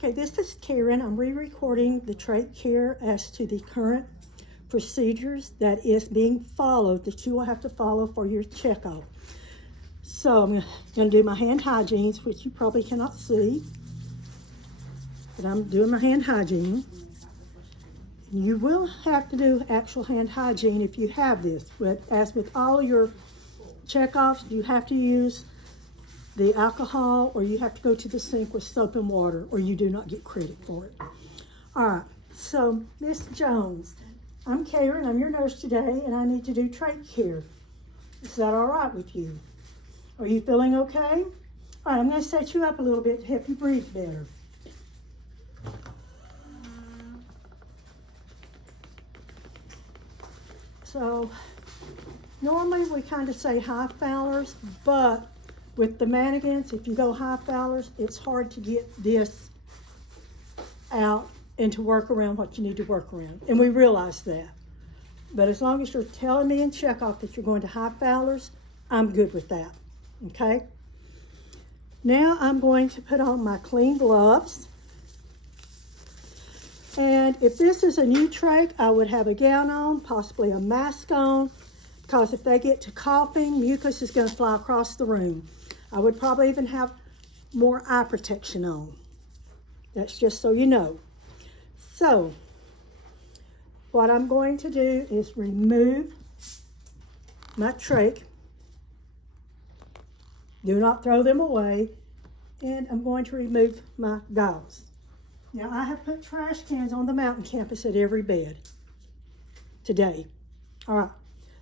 Okay, this is Karen. I'm re-recording the trach care as to the current procedures that is being followed, that you will have to follow for your checkup. So I'm going to do my hand hygienes, which you probably cannot see, but I'm doing my hand hygiene. You will have to do actual hand hygiene if you have this, but as with all your checkoffs, you have to use the alcohol, or you have to go to the sink with soap and water, or you do not get credit for it. All right, so Miss Jones, I'm Karen, I'm your nurse today, and I need to do trach care. Is that all right with you? Are you feeling okay? All right, I'm gonna set you up a little bit to help you breathe better. So, normally we kind of say high Fowlers, but with the mannequins, if you go high Fowlers, it's hard to get this out and to work around what you need to work around. And we realize that. But as long as you're telling me in checkoff that you're going to high Fowlers, I'm good with that, okay? Now I'm going to put on my clean gloves. And if this is a new trach, I would have a gown on, possibly a mask on, because if they get to coughing, mucus is going to fly across the room. I would probably even have more eye protection on. That's just so you know. So, what I'm going to do is remove my trach. Do not throw them away. And I'm going to remove my gauze. Now, I have put trash cans on the mountain campus at every bed today. All right,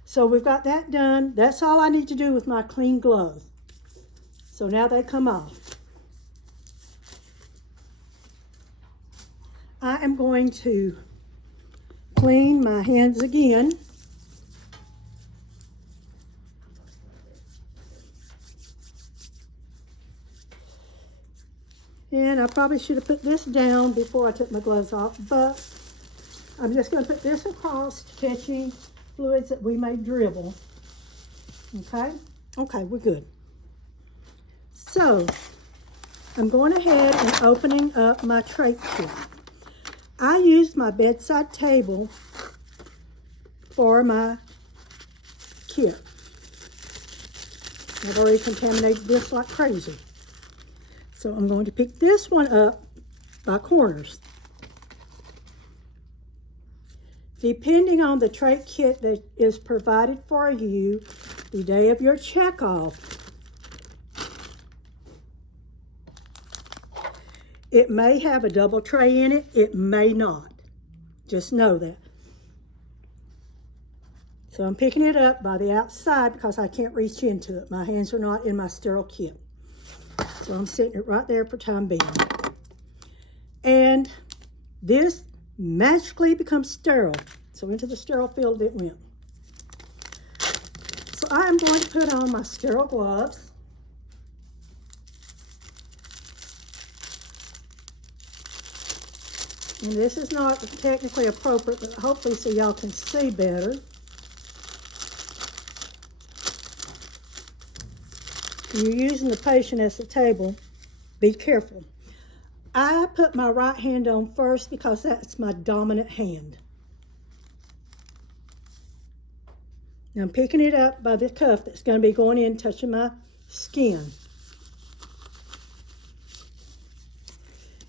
so we've got that done. That's all I need to do with my clean gloves. So now they come off. I am going to clean my hands again. And I probably should have put this down before I took my gloves off, but I'm just going to put this across to catch any fluids that we may dribble. Okay? Okay, we're good. So, I'm going ahead and opening up my trach kit. I used my bedside table for my kit. I've already contaminated this like crazy. So I'm going to pick this one up by corners. Depending on the trach kit that is provided for you the day of your checkoff, it may have a double tray in it, it may not. Just know that. So I'm picking it up by the outside because I can't reach into it. My hands are not in my sterile kit. So I'm setting it right there for time being. And this magically becomes sterile. So into the sterile field it went. So I am going to put on my sterile gloves. And this is not technically appropriate, but hopefully so y'all can see better. When you're using the patient as a table, be careful. I put my right hand on first because that's my dominant hand. Now I'm picking it up by the cuff that's going to be going in, touching my skin.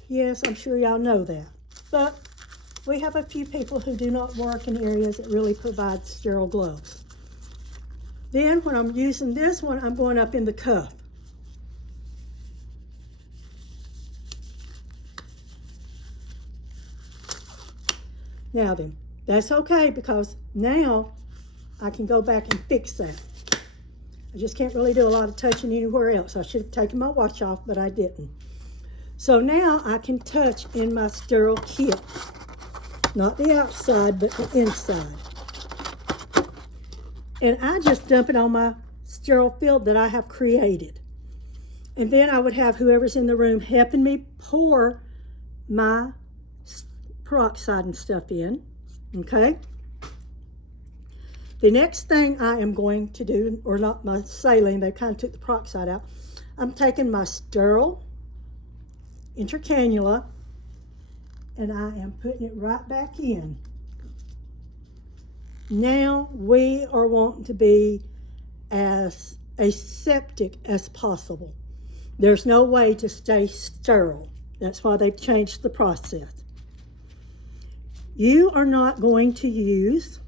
Yes, I'm sure y'all know that. But we have a few people who do not work in areas that really provide sterile gloves. Then when I'm using this one, I'm going up in the cuff. Now then, that's okay because now I can go back and fix that. I just can't really do a lot of touching anywhere else. I should have taken my watch off, but I didn't. So now I can touch in my sterile kit. Not the outside, but the inside. And I just dump it on my sterile field that I have created. And then I would have whoever's in the room helping me pour my peroxide and stuff in, okay? The next thing I am going to do, or not my saline, they kind of took the peroxide out. I'm taking my sterile intercannula and I am putting it right back in. Now we are wanting to be as aseptic as possible. There's no way to stay sterile. That's why they've changed the process. You are not going to use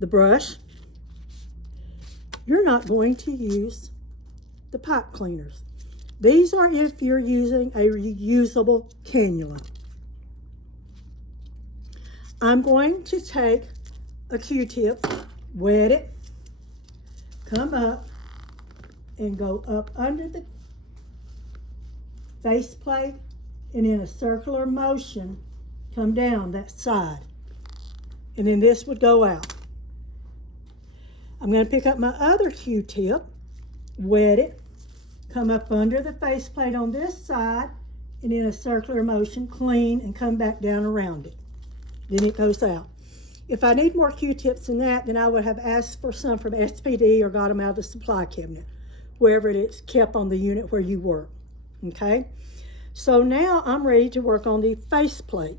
the brush. You're not going to use the pipe cleaners. These are if you're using a reusable cannula. I'm going to take a Q-tip, wet it, come up, and go up under the faceplate, and in a circular motion, come down that side. And then this would go out. I'm going to pick up my other Q-tip, wet it, come up under the faceplate on this side, and in a circular motion, clean, and come back down around it. Then it goes out. If I need more Q-tips than that, then I would have asked for some from SPD or got them out of the supply cabinet, wherever it is kept on the unit where you work, okay? So now I'm ready to work on the faceplate.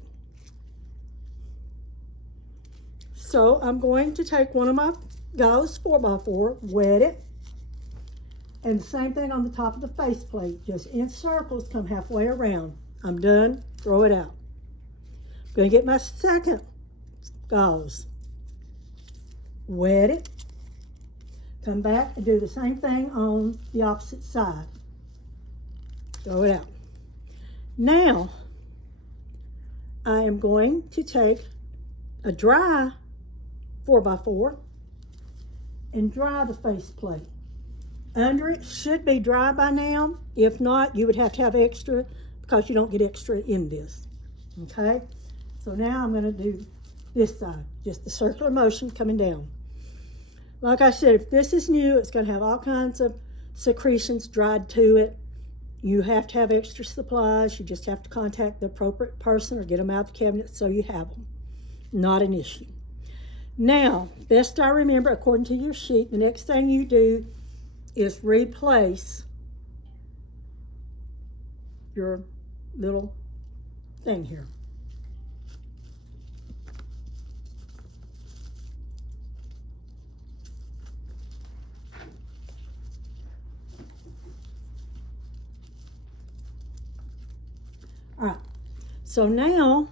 So I'm going to take one of my gauze 4x4, wet it, and the same thing on the top of the faceplate, just in circles, come halfway around. I'm done, throw it out. I'm gonna get my second gauze, wet it, come back and do the same thing on the opposite side. Throw it out. Now, I am going to take a dry 4x4 and dry the faceplate. Under it should be dry by now. If not, you would have to have extra because you don't get extra in this, okay? So now I'm gonna do this side, just the circular motion coming down. Like I said, if this is new, it's gonna have all kinds of secretions dried to it. You have to have extra supplies. You just have to contact the appropriate person or get them out of the cabinet so you have them. Not an issue. Now, best I remember, according to your sheet, the next thing you do is replace your little thing here. All right, so now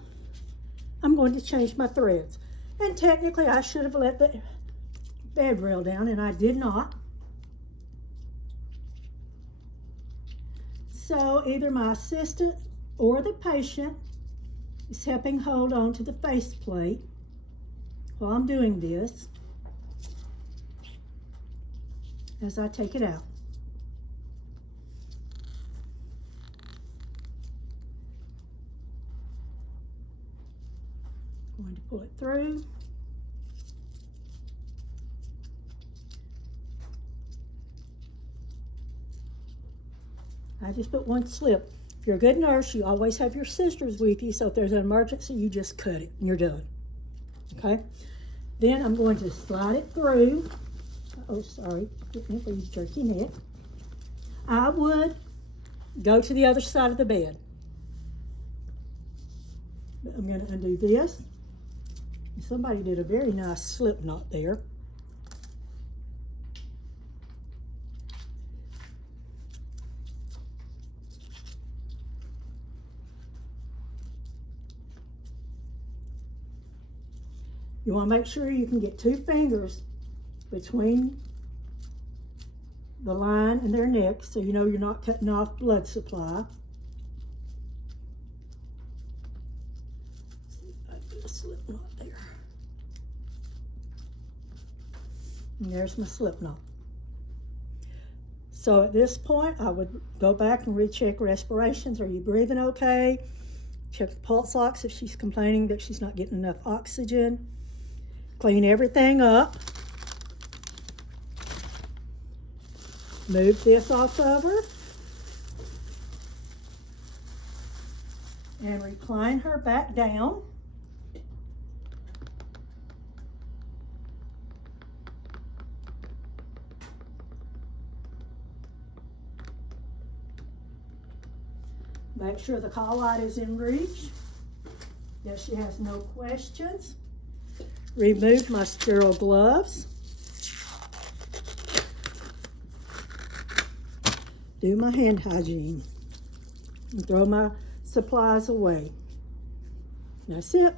I'm going to change my threads. And technically I should have let the bed rail down, and I did not. So either my assistant or the patient is helping hold on to the faceplate while I'm doing this as I take it out. Going to pull it through. I just put one slip. If you're a good nurse, you always have your scissors with you, so if there's an emergency, you just cut it and you're done, okay? Then I'm going to slide it through. Oh, sorry, getting these jerky neck. I would go to the other side of the bed. I'm going to undo this. Somebody did a very nice slip knot there. You want to make sure you can get 2 fingers between the line and their necks so you know you're not cutting off blood supply. I do a slip knot there. And there's my slip knot. So at this point, I would go back and recheck respirations. Are you breathing okay? Check the pulse ox if she's complaining that she's not getting enough oxygen. Clean everything up. Move this off of her. And recline her back down. Make sure the call light is in reach. Yes, she has no questions. Remove my sterile gloves. Do my hand hygiene. And throw my supplies away. That's it.